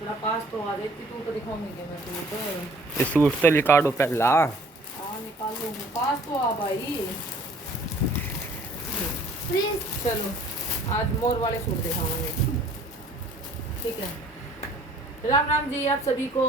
थोड़ा पास तो आ जाती तू तो दिखाऊंगी मैं सूट। ये सूट तो निकालो पहला। हाँ निकाल लूंगी, पास तो आ भाई। प्लीज चलो आज मोर वाले सूट दिखाऊंगे। ठीक है। राम राम जी आप सभी को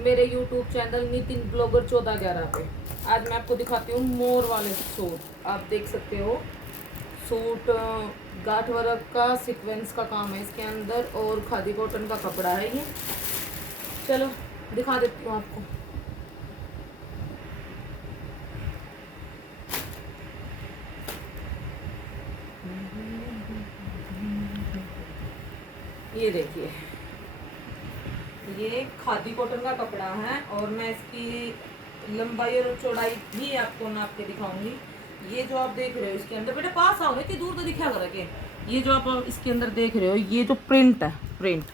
मेरे YouTube चैनल नितिन ब्लॉगर 1411 पे। आज मैं आपको दिखाती हूँ मोर वाले सूट। आप देख सकते हो सूट गांठ वर्क का सीक्वेंस का काम है इसके अंदर और खादी कॉटन का कपड़ा है ये। चलो दिखा देती हूँ आपको। ये देखिए ये खादी कॉटन का कपड़ा है और मैं इसकी लंबाई और चौड़ाई भी आपको नाप के दिखाऊंगी। ये जो आप देख रहे हो इसके अंदर, बेटा पास आओ इतनी दूर तो दिखा कर के। ये जो आप इसके अंदर देख रहे हो ये जो प्रिंट है, प्रिंट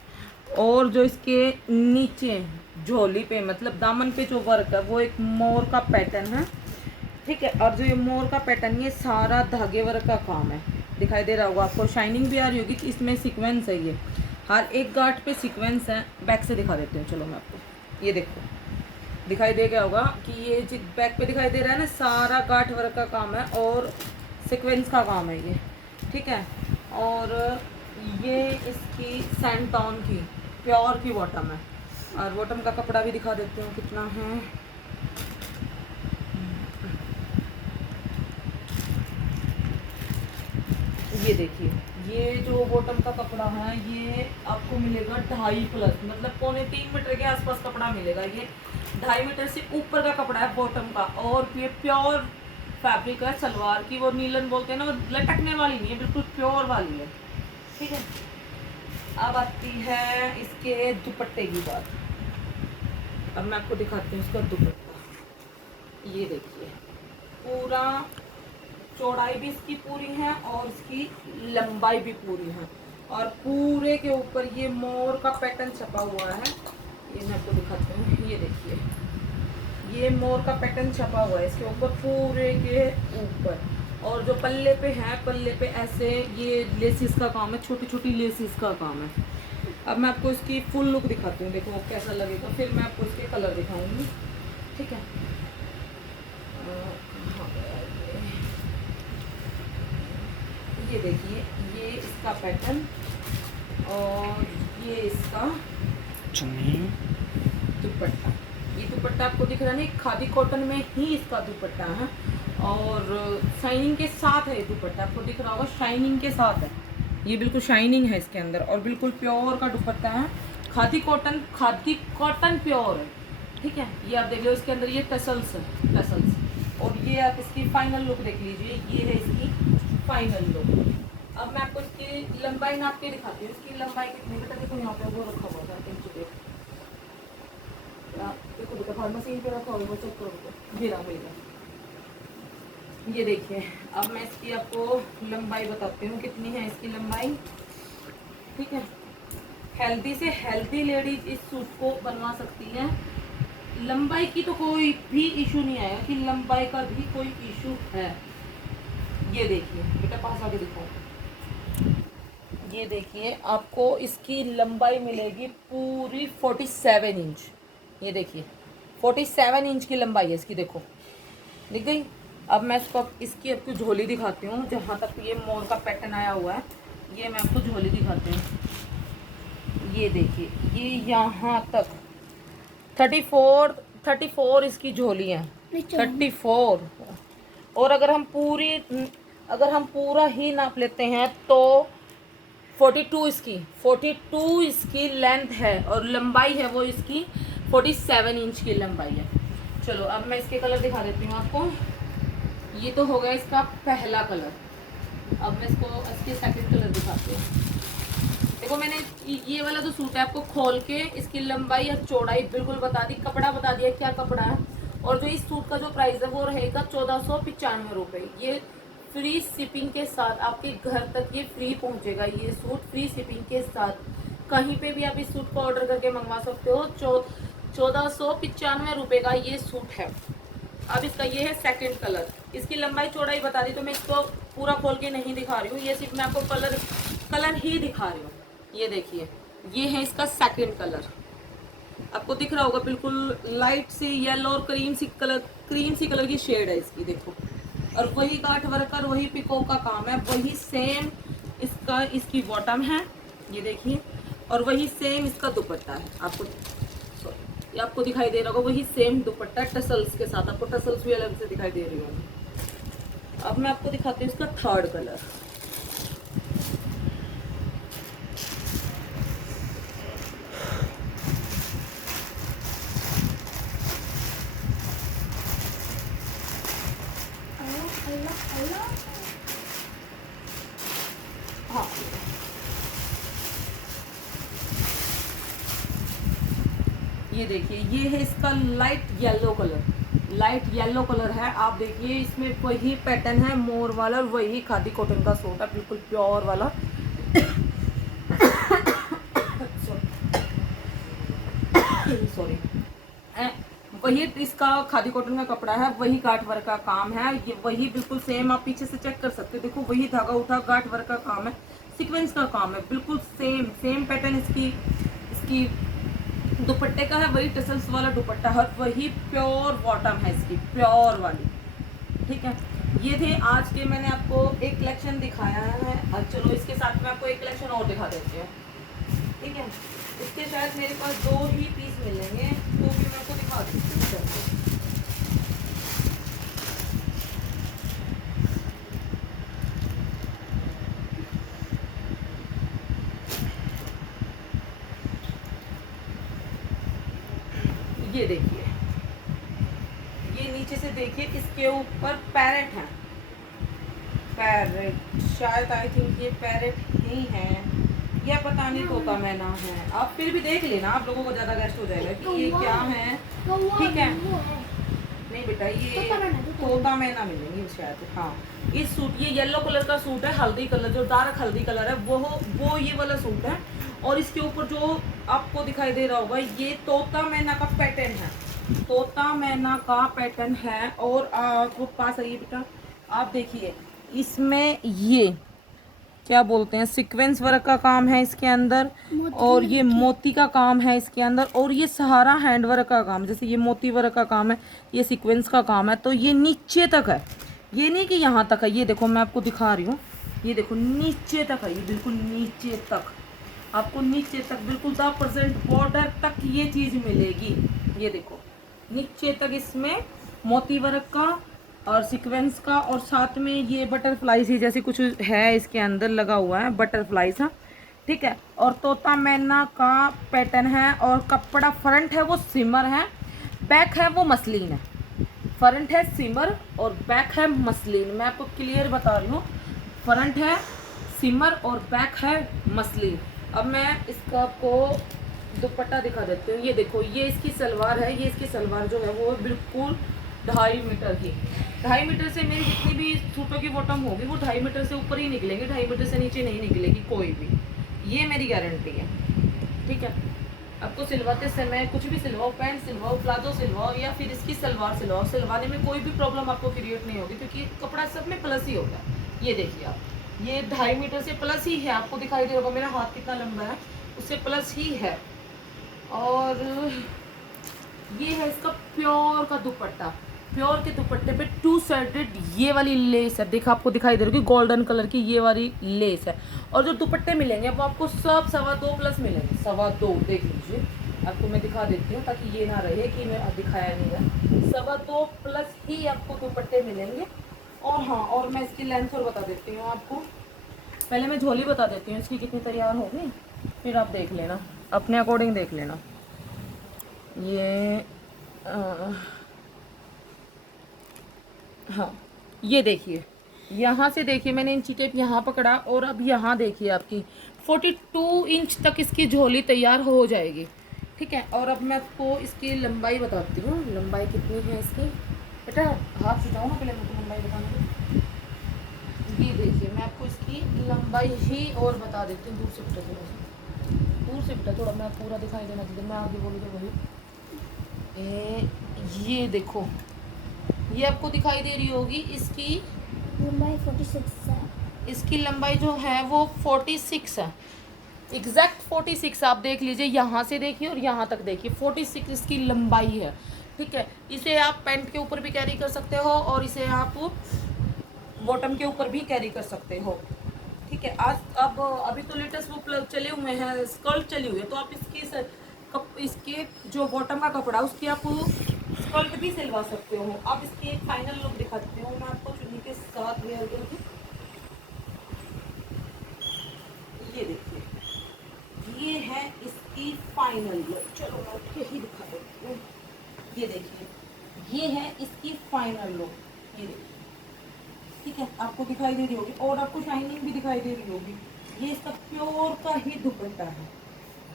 और जो इसके नीचे झोली पे मतलब दामन पे जो वर्क है वो एक मोर का पैटर्न है। ठीक है। और जो ये मोर का पैटर्न ये सारा धागे वर्क का काम है। दिखाई दे रहा होगा आपको, शाइनिंग भी आ रही होगी कि इसमें सीक्वेंस है। ये हर एक गांठ पे सीक्वेंस है। बैक से दिखा देती हूँ चलो मैं आपको। ये देखो दिखाई दे गया होगा कि ये जो बैक पे दिखाई दे रहा है ना सारा गांठ वर्क का काम है और सीक्वेंस का काम है ये। ठीक है। और ये इसकी सैंटॉन की प्योर की बॉटम है और बॉटम का कपड़ा भी दिखा देती हूँ कितना है। ये देखिए ये जो बॉटम का कपड़ा है ये आपको मिलेगा 2.5+ मतलब 2.25 मीटर के आसपास कपड़ा मिलेगा। ये 2.5 मीटर से ऊपर का कपड़ा है बॉटम का और ये प्योर फैब्रिक है सलवार की। वो नीलन बोलते हैं ना, वो लटकने वाली नहीं है, बिल्कुल प्योर वाली है। ठीक है। अब आती है इसके दुपट्टे की बात। अब मैं आपको दिखाती हूँ इसका दुपट्टा। ये देखिए पूरा चौड़ाई भी इसकी पूरी है और इसकी लंबाई भी पूरी है और पूरे के ऊपर ये मोर का पैटर्न छपा हुआ है। ये मैं आपको दिखाती हूँ। ये देखिए ये मोर का पैटर्न छपा हुआ है इसके ऊपर पूरे के ऊपर। और जो पल्ले पे है, पल्ले पे ऐसे ये लेसिस का काम है, छोटी छोटी लेसिस का काम है। अब मैं आपको इसकी फुल लुक दिखाती हूँ, देखो कैसा लगेगा, फिर मैं आपको इसके कलर दिखाऊंगी। ठीक है। ये देखिए ये इसका पैटर्न और ये इसका दुपट्टा। ये दुपट्टा आपको दिख रहा है ना, खादी कॉटन में ही इसका दुपट्टा है और शाइनिंग के साथ है। ये दुपट्टा आपको दिख रहा होगा शाइनिंग के साथ है। ये बिल्कुल शाइनिंग है इसके अंदर और बिल्कुल प्योर का दुपट्टा है। खादी कॉटन प्योर है। ठीक है। ये आप देख लो इसके अंदर ये टसल्स है, टसल्स। और ये आप इसकी फाइनल लुक देख लीजिए, ये है इसकी फाइनल लुक। अब मैं आपको इसकी लंबाई नाप के दिखाती हूँ। इसकी लंबाई कितनी, बेटा देखो यहाँ पे वो रखा हुआ था देखो बेटा फार्मेसी पे रखा हुआ, वो चेक करो मेरा होगा। ये देखिए अब मैं इसकी आपको लंबाई बताती हूँ कितनी है इसकी लंबाई। ठीक है। हेल्दी से हेल्दी लेडीज इस सूट को बनवा सकती है। लंबाई की तो कोई भी इशू नहीं आएगा कि लंबाई का भी कोई इशू है। ये देखिए बेटा पास आके दिखाओ। ये देखिए आपको इसकी लंबाई मिलेगी पूरी 47 इंच। ये देखिए 47 इंच की लंबाई है इसकी, देखो दिख गई। अब मैं इसकी आपको झोली दिखाती हूँ। जहाँ तक ये मोर का पैटर्न आया हुआ है ये मैं आपको झोली दिखाती हूँ। ये देखिए ये यहाँ तक 34 इसकी झोली है, 34। और अगर हम पूरा ही नाप लेते हैं तो 42 इसकी लेंथ है और लंबाई है वो इसकी 47 इंच की लंबाई है। चलो अब मैं इसके कलर दिखा देती हूँ आपको। ये तो हो गया इसका पहला कलर। अब मैं इसके सेकंड कलर दिखाती हूँ। देखो मैंने ये वाला जो सूट है आपको खोल के इसकी लंबाई और चौड़ाई बिल्कुल बता दी, कपड़ा बता दिया क्या कपड़ा है। और जो इस सूट का जो प्राइस है वो रहेगा 1495 रुपये। ये फ्री शिपिंग के साथ आपके घर तक ये फ्री पहुंचेगा। ये सूट फ्री शिपिंग के साथ कहीं पे भी आप इस सूट को ऑर्डर करके मंगवा सकते हो। 1495 रुपये का ये सूट है। अब इसका ये है सेकंड कलर। इसकी लंबाई चौड़ाई बता दी तो मैं इसको पूरा खोल के नहीं दिखा रही हूँ, ये सिर्फ मैं आपको कलर ही दिखा रही हूँ। ये देखिए ये है इसका सेकंड कलर, आपको दिख रहा होगा बिल्कुल लाइट सी येलो और क्रीम सी कलर की शेड है इसकी, देखो। और वही काठ वर्क और वही पिको का काम है, वही सेम इसकी बॉटम है, ये देखिए। और वही सेम इसका दुपट्टा है, ये आपको दिखाई दे रहा होगा, वही सेम दुपट्टा टसल्स के साथ, आपको टसल्स भी अलग से दिखाई दे रही होंगी। अब मैं आपको दिखाती हूँ इसका थर्ड कलर। हाँ, ये देखिए, ये है इसका लाइट येलो कलर है। आप देखिए इसमें वही पैटर्न है मोर वाला, और वही खादी कॉटन का सूट है, बिल्कुल प्योर वाला। सॉरी, वही इसका खादी कॉटन का कपड़ा है, वही गांठ वर्क का काम है, ये वही बिल्कुल सेम, आप पीछे से चेक कर सकते हो, देखो वही धागा उठा गांठ वर्क का काम है, सीक्वेंस का काम है, बिल्कुल सेम पैटर्न इसकी दुपट्टे का है, वही टसल्स वाला दुपट्टा है, वही प्योर बॉटम है इसकी, प्योर वाली। ठीक है, ये थे आज के, मैंने आपको एक कलेक्शन दिखाया है। और चलो इसके साथ में आपको एक कलेक्शन और दिखा देते हैं। ठीक है, इसके शायद मेरे पास 2 ही पीस मिलेंगे, तो भी मैं आपको दिखा देती हूँ। ये देखिए, ये नीचे से देखिए, इसके ऊपर पैरेट है, पैरेट शायद, आई थिंक ये पैरेट ही है, या पता नहीं तोता मैना है। आप फिर भी देख लेना, आप लोगों को ज्यादा गेस्ट हो जाएगा कि ये क्या है। ठीक है, नहीं बेटा, ये तोता मैना मिलेंगे शायद। हाँ, इस सूट, ये येलो कलर का सूट है, हल्दी कलर, जो डार्क हल्दी कलर है, वो ये वाला सूट है। और इसके ऊपर जो आपको दिखाई दे रहा होगा, ये तोता मैना का पैटर्न है, तोता मैना का पैटर्न है। और आपको पास आइए बेटा, आप देखिए इसमें ये क्या बोलते हैं, सीक्वेंस वर्क का काम है इसके अंदर, और ये मोती का काम है इसके अंदर, और ये सहारा हैंड वर्क का काम, जैसे ये मोती वर्क का काम है, ये सीक्वेंस का काम है। तो ये नीचे तक है, ये नहीं कि यहाँ तक है, ये देखो मैं आपको दिखा रही हूँ, ये देखो नीचे तक है, ये बिल्कुल नीचे तक, आपको नीचे तक बिल्कुल 10% बॉर्डर तक ये चीज़ मिलेगी। ये देखो नीचे तक इसमें मोती वर्क का और सीक्वेंस का, और साथ में ये बटरफ्लाई सी जैसे कुछ है इसके अंदर लगा हुआ है, बटरफ्लाई सा। ठीक है, और तोता मैना का पैटर्न है, और कपड़ा फ्रंट है वो सिमर है, बैक है वो मसलिन है। फ्रंट है सिमर और बैक है मसलिन, मैं आपको क्लियर बता रही हूँ, फ्रंट है सिमर और बैक है मसलिन। अब मैं इसका आपको दुपट्टा दिखा देती हूँ। ये देखो, ये इसकी सलवार है, ये इसकी सलवार जो है वो बिल्कुल 2.5 मीटर की, 2.5 मीटर से मेरी जितनी भी सूटों की बॉटम होगी वो 2.5 मीटर से ऊपर ही निकलेंगे, 2.5 मीटर से नीचे नहीं निकलेगी कोई भी, ये मेरी गारंटी है। ठीक है, आपको सिलवाते समय कुछ भी सिलवाओ, पैंट सिलवाओ, प्लाजो सिलवाओ, या फिर इसकी सलवार सिलवाओ, सिलवाने में कोई भी प्रॉब्लम आपको क्रिएट नहीं होगी, क्योंकि कपड़ा सब में प्लस ही होगा। ये देखिए आप, ये 2.5 मीटर से प्लस ही है, आपको दिखाई दे होगा मेरा हाथ कितना लंबा है, उससे प्लस ही है। और ये है इसका प्योर का दुपट्टा, प्योर के दुपट्टे पे 2 साइडेड ये वाली लेस है, देखा आपको दिखाई दे रही है गोल्डन कलर की ये वाली लेस है। और जो दुपट्टे मिलेंगे वो आपको सब 2.25 प्लस मिलेंगे, 2.25 देख लीजिए, आपको मैं दिखा देती हूँ ताकि ये ना रहे कि मैं दिखाया नहीं है, 2.25 प्लस ही आपको दुपट्टे मिलेंगे। और हाँ, और मैं इसकी लेंथ और बता देती हूँ आपको, पहले मैं झोली बता देती हूँ इसकी कितनी तैयार होगी, फिर आप देख लेना, अपने अकॉर्डिंग देख लेना। ये हाँ, ये देखिए, यहाँ से देखिए मैंने इंची टेप यहाँ पकड़ा, और अब यहाँ देखिए आपकी 42 इंच तक इसकी झोली तैयार हो जाएगी। ठीक है, और अब मैं आपको इसकी लंबाई बताती हूँ, लंबाई कितनी है इसकी। बेटा हाथ छुटाओ ना, पहले मैं आपको लंबाई बताने दो। ये देखिए, मैं आपको इसकी लंबाई ही और बता देती हूँ, दूर से बेटा, थोड़ा सा दूर से बेटा, थोड़ा मैं पूरा दिखाई देना चाहिए, मैं आगे बोलूँ तो वही। ये देखो, ये आपको दिखाई दे रही होगी, इसकी लंबाई 46 है, इसकी लंबाई जो है वो 46 है। एग्जैक्ट 46 आप देख लीजिए, यहाँ से देखिए और यहाँ तक देखिए 46 इसकी लंबाई है। ठीक है, इसे आप पैंट के ऊपर भी कैरी कर सकते हो और इसे आप बॉटम के ऊपर भी कैरी कर सकते हो। ठीक है, आज अब अभी तो लेटेस्ट वो प्लग चले हुए हैं, स्कर्ट चली हुई है, तो आप इसके जो बॉटम का कपड़ा है उसकी आप स्कर्ट भी सिलवा सकते हो। अब इसकी एक फाइनल लुक दिखाती हूँ मैं आपको चुन्नी के साथ वेयर करके। ये देखिए, ये है इसकी फाइनल लुक। चलो मैं उठ के ही दिखा देती हूँ। ये देखिए, ये है इसकी फाइनल लुक। ये देखिए, ठीक है, आपको दिखाई दे रही होगी और आपको शाइनिंग भी दिखाई दे रही होगी। ये इसका प्योर का ही दुपट्टा है।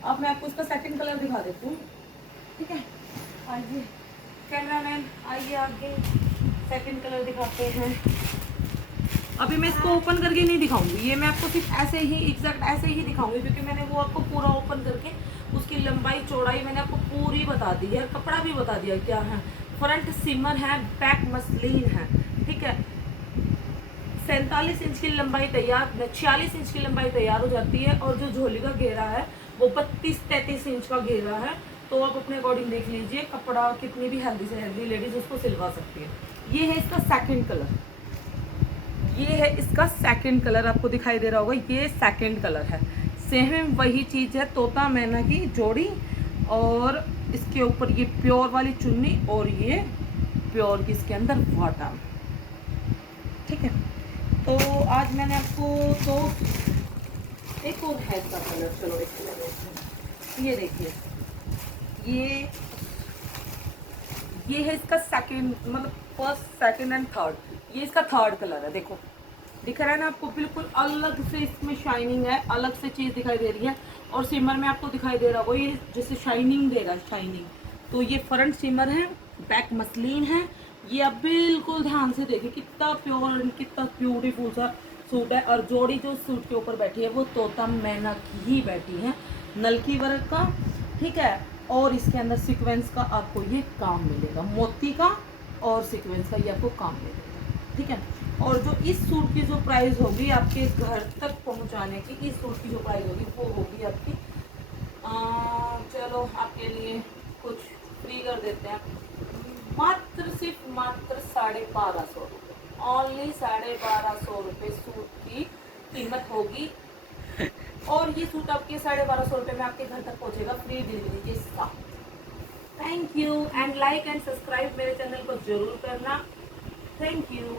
अब मैं आपको इसका सेकंड कलर दिखा देती हूँ। ठीक है, आइए कैमरामैन, आइए आगे सेकंड कलर दिखाते हैं। अभी मैं इसको ओपन करके नहीं दिखाऊंगी, ये मैं आपको सिर्फ ऐसे ही एग्जैक्ट ऐसे ही दिखाऊंगी, क्योंकि मैंने वो आपको पूरा ओपन करके उसकी लंबाई चौड़ाई मैंने आपको पूरी बता दी है, कपड़ा भी बता दिया क्या है। फ्रंट सिमर है, बैक मसलिन है। ठीक है, 47 इंच की लंबाई तैयार, 46 इंच की लंबाई तैयार हो जाती है और जो झोली का घेरा है वो 32-33 इंच का घेरा है। तो आप अपने अकॉर्डिंग देख लीजिए, कपड़ा कितनी भी हेल्दी से हेल्दी लेडीज उसको सिलवा सकती है। ये है इसका सेकंड कलर, ये है इसका सेकंड कलर, आपको दिखाई दे रहा होगा, ये सेकंड कलर है। सेम वही चीज़ है, तोता मैना की जोड़ी और इसके ऊपर ये प्योर वाली चुन्नी और ये प्योर की इसके अंदर बॉटम। ठीक है, तो आज मैंने आपको तो एक और है इसका कलर, चलो एक कलर देखते हैं। ये देखिए, ये है इसका सेकंड, मतलब फर्स्ट सेकंड एंड थर्ड, ये इसका थर्ड कलर है। देखो दिख रहा है ना आपको, बिल्कुल अलग से इसमें शाइनिंग है, अलग से चीज़ दिखाई दे रही है। और सिमर में आपको दिखाई दे रहा होगा ये जैसे शाइनिंग देगा, शाइनिंग। तो ये फ्रंट सिमर है, बैक मसलिन है। ये आप बिल्कुल ध्यान से देखिए, कितना प्योर, कितना ब्यूटीफुल सा सूट है। और जोड़ी जो सूट के ऊपर बैठी है वो तोता मैना की ही बैठी है, नलकी वर्क का। ठीक है, और इसके अंदर सीक्वेंस का आपको ये काम मिलेगा, मोती का और सीक्वेंस का ये आपको काम मिलेगा। ठीक है, और जो इस सूट की जो प्राइस होगी आपके घर तक पहुंचाने की, इस सूट की जो प्राइस होगी वो होगी आपकी चलो आपके लिए कुछ फ्री कर देते हैं, मात्र सिर्फ मात्र 1250 रुपये, ओनली 1250 रुपये सूट की कीमत होगी। और ये सूट आपके 1250 रुपये में आपके घर तक पहुंचेगा फ्री डिलीवरी के साथ। Thank you, and like and subscribe मेरे चैनल को जरूर करना। Thank you.